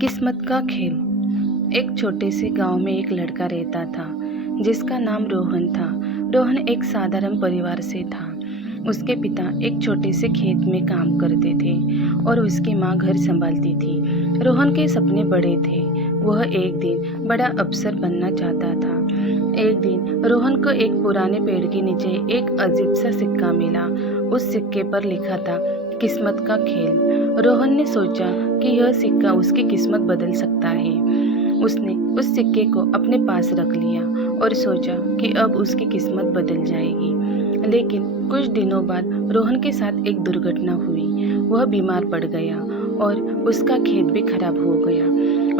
किस्मत का खेल। एक छोटे से गांव में एक लड़का रहता था जिसका नाम रोहन था। रोहन एक साधारण परिवार से था। उसके पिता एक छोटे से खेत में काम करते थे और उसकी माँ घर संभालती थी। रोहन के सपने बड़े थे। वह एक दिन बड़ा अफसर बनना चाहता था। एक दिन रोहन को एक पुराने पेड़ के नीचे एक अजीब सा सिक्का मिला। उस सिक्के पर लिखा था किस्मत का खेल। रोहन ने सोचा कि यह सिक्का उसकी किस्मत बदल सकता है। उसने उस सिक्के को अपने पास रख लिया और सोचा कि अब उसकी किस्मत बदल जाएगी। लेकिन कुछ दिनों बाद रोहन के साथ एक दुर्घटना हुई। वह बीमार पड़ गया और उसका खेत भी खराब हो गया।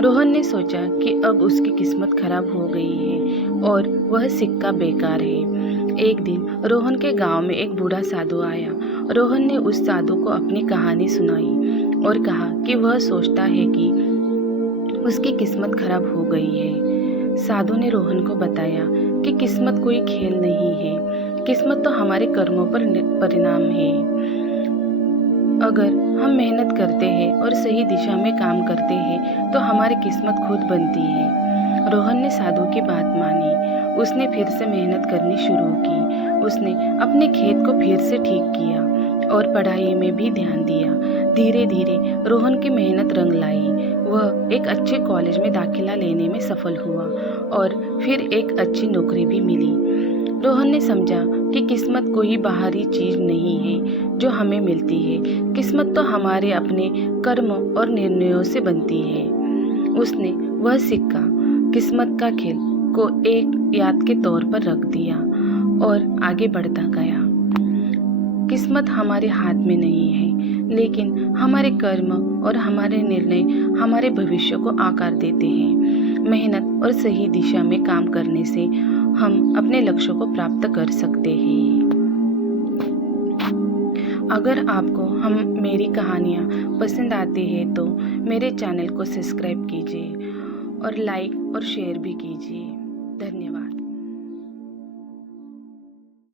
रोहन ने सोचा कि अब उसकी किस्मत खराब हो गई है और वह सिक्का बेकार है। एक दिन रोहन के गांव में एक बूढ़ा साधु आया। रोहन ने उस साधु को अपनी कहानी सुनाई और कहा कि वह सोचता है कि उसकी किस्मत खराब हो गई है। साधु ने रोहन को बताया कि किस्मत कोई खेल नहीं है, किस्मत तो हमारे कर्मों पर परिणाम है। अगर हम मेहनत करते हैं और सही दिशा में काम करते हैं तो हमारी किस्मत खुद बनती है। रोहन ने साधु की बात मानी। उसने फिर से मेहनत करनी शुरू की। उसने अपने खेत को फिर से ठीक किया और पढ़ाई में भी ध्यान दिया। धीरे धीरे रोहन की मेहनत रंग लाई। वह एक अच्छे कॉलेज में दाखिला लेने में सफल हुआ और फिर एक अच्छी नौकरी भी मिली। रोहन ने समझा कि किस्मत कोई बाहरी चीज नहीं है जो हमें मिलती है। किस्मत तो हमारे अपने कर्मों और निर्णयों से बनती है। उसने वह सिक्का किस्मत का खेल को एक याद के तौर पर रख दिया और आगे बढ़ता गया। किस्मत हमारे हाथ में नहीं है, लेकिन हमारे कर्म और हमारे निर्णय हमारे भविष्य को आकार देते हैं। मेहनत और सही दिशा में काम करने से हम अपने लक्ष्यों को प्राप्त कर सकते हैं। अगर आपको मेरी कहानियाँ पसंद आती है तो मेरे चैनल को सब्सक्राइब कीजिए और लाइक और शेयर भी कीजिए।